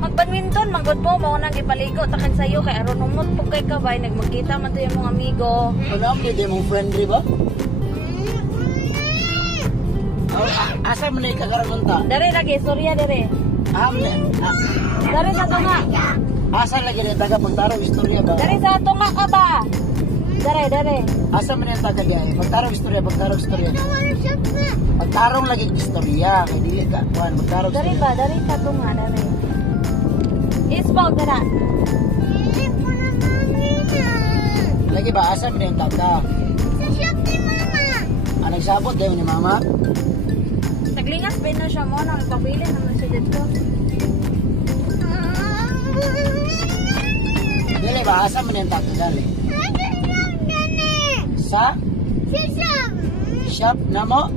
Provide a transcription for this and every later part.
Magbadminton, manggod mo, mao nang ipaligo takan sayo kay aron umot pug kay kabay nagmagkita man to yung mga amigo. Alam ni di mong friendly ba? Asa man ay kakaronta? Dere lagi storya dere. Dere sa tunga. Asa lagi ni taga pagtarong istorya ba? Dere sa tunga ka ba? Dere. Asa man ang taga diay? Pagtarong istorya. Pagtarong lagi istorya kay dili ka kuan pagtarong. Dere ba? Dere sa tunga dere. Isbaw dara. Lagi ba asa man ang taga? Sa shop ni mama. Nagsabot dayon ni mama? Naglingas ba na siya mo nang ipabili naman siya dito. Dili ba asa man ang taga gali? Sa? Shop na mo?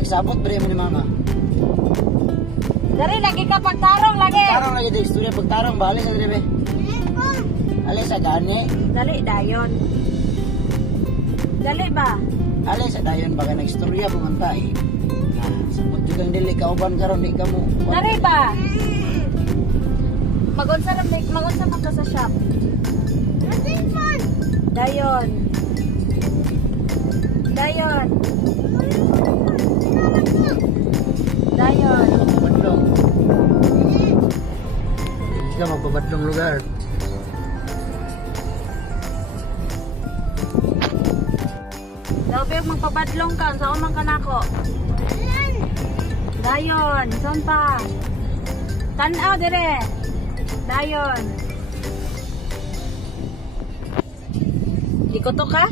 Nagsabot ba mo ni mama? Dari lagi ka pagtarong lagi. Pagtarong lagi di istorya pagtarong ba? Alis sa diri be? Alis sa gani? Dali dayon. Dali ba? Alis sa dayon baka nagstorya pumunta eh. Sabot jugang dili kauban karon di ka mo. Dari ba? Magunsa man ka sa shop. Dayon. Badlong. Hindi ka magpabadlong lugar. Daw magpabadlong ka, saan man ka nako? Dayon, saan pa? Tanaw dire. Dayon. Ikoto ka?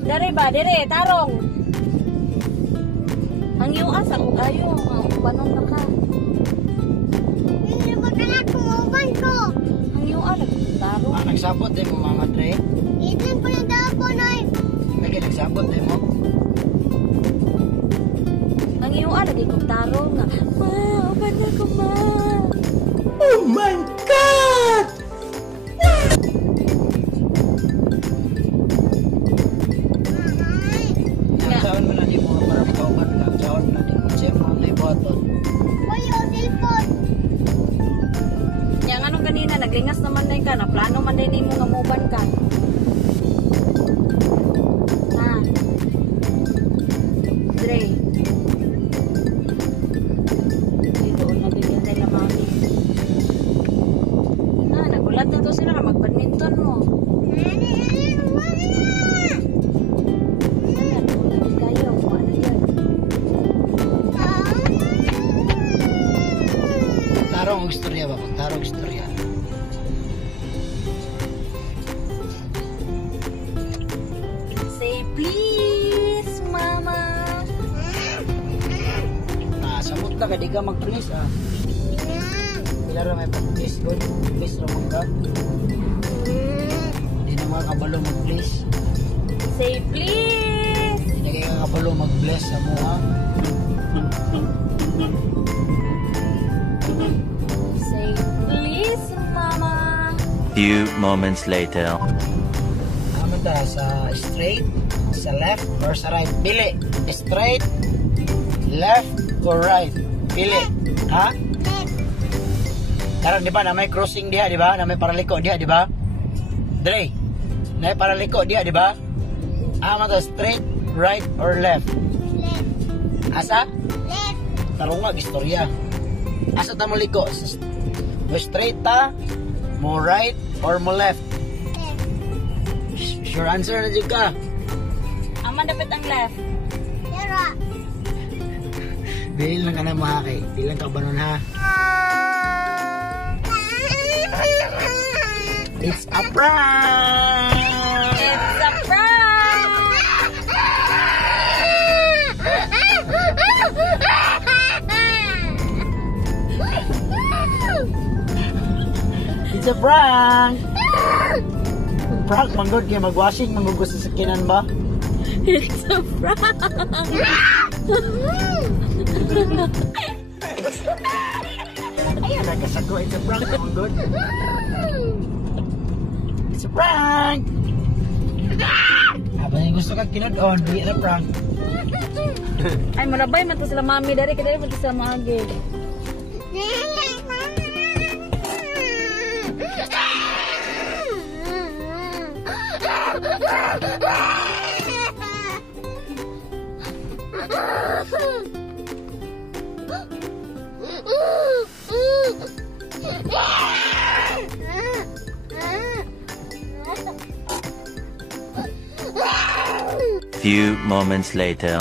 Dire ba? Dire, tarong. Ang iuas ako kayo. Banong na ka. Hindi ba ka na kumuban ko? Ang iuas, tarong. Nagsabot din mo mama Dre? Itin po na daw po na Lagi nagsabot din mo? Ang iuas, lagi kong tarong. Ma, uban na ko ma. Oh my God! Saan mo na di mo para makauban ka? Saan mo na di mo siya mo na iboto? Bayo, cellphone. Yang anong kanina, naglingas naman na ka. Naplano man din mo nga muban ka. Ha? Dre. Dito na din yan nila mami. Nagulat na to sila. Mag-badminton mo. Tarong istorya ba? Tarong istorya. Say please, mama. Samot na ka, di ka mag-please ah. Pila ra may pag-please ko. Please ra mo ka. Hindi na mga kabalo mag-please. Say please. Hindi ka kabalo mag-bless sa mo ha. Say please, mama. Few moments later. Ta sa straight, sa left, or sa right. Pili. Straight, left, or right. Pili. Ha? Karang di ba na may crossing diha, di ba? Na may paraliko diha, di ba? Dre, na may paraliko diha, di ba? Ama straight, right, or left? Asa? Left. Tarong nga, istorya. Asa ta mo liko? Mo straight ta, mo right, or mo left? Sure answer na dyan ka. Aman dapat ang left. Pero, Bilin lang ka na mahaki. Bilang ka ba nun ha? It's a prank! It's a prank! It's a prank! prank manggod kay mag-washing manggod sa sakinan ba? It's a prank. Ayan nagkasako, it's a prank manggod. It's a prank. Habang yung gusto kang kinod-on, di na prank. Ay, marabay man to sila mami. Dari ka dari man to sila maagi. Few moments later.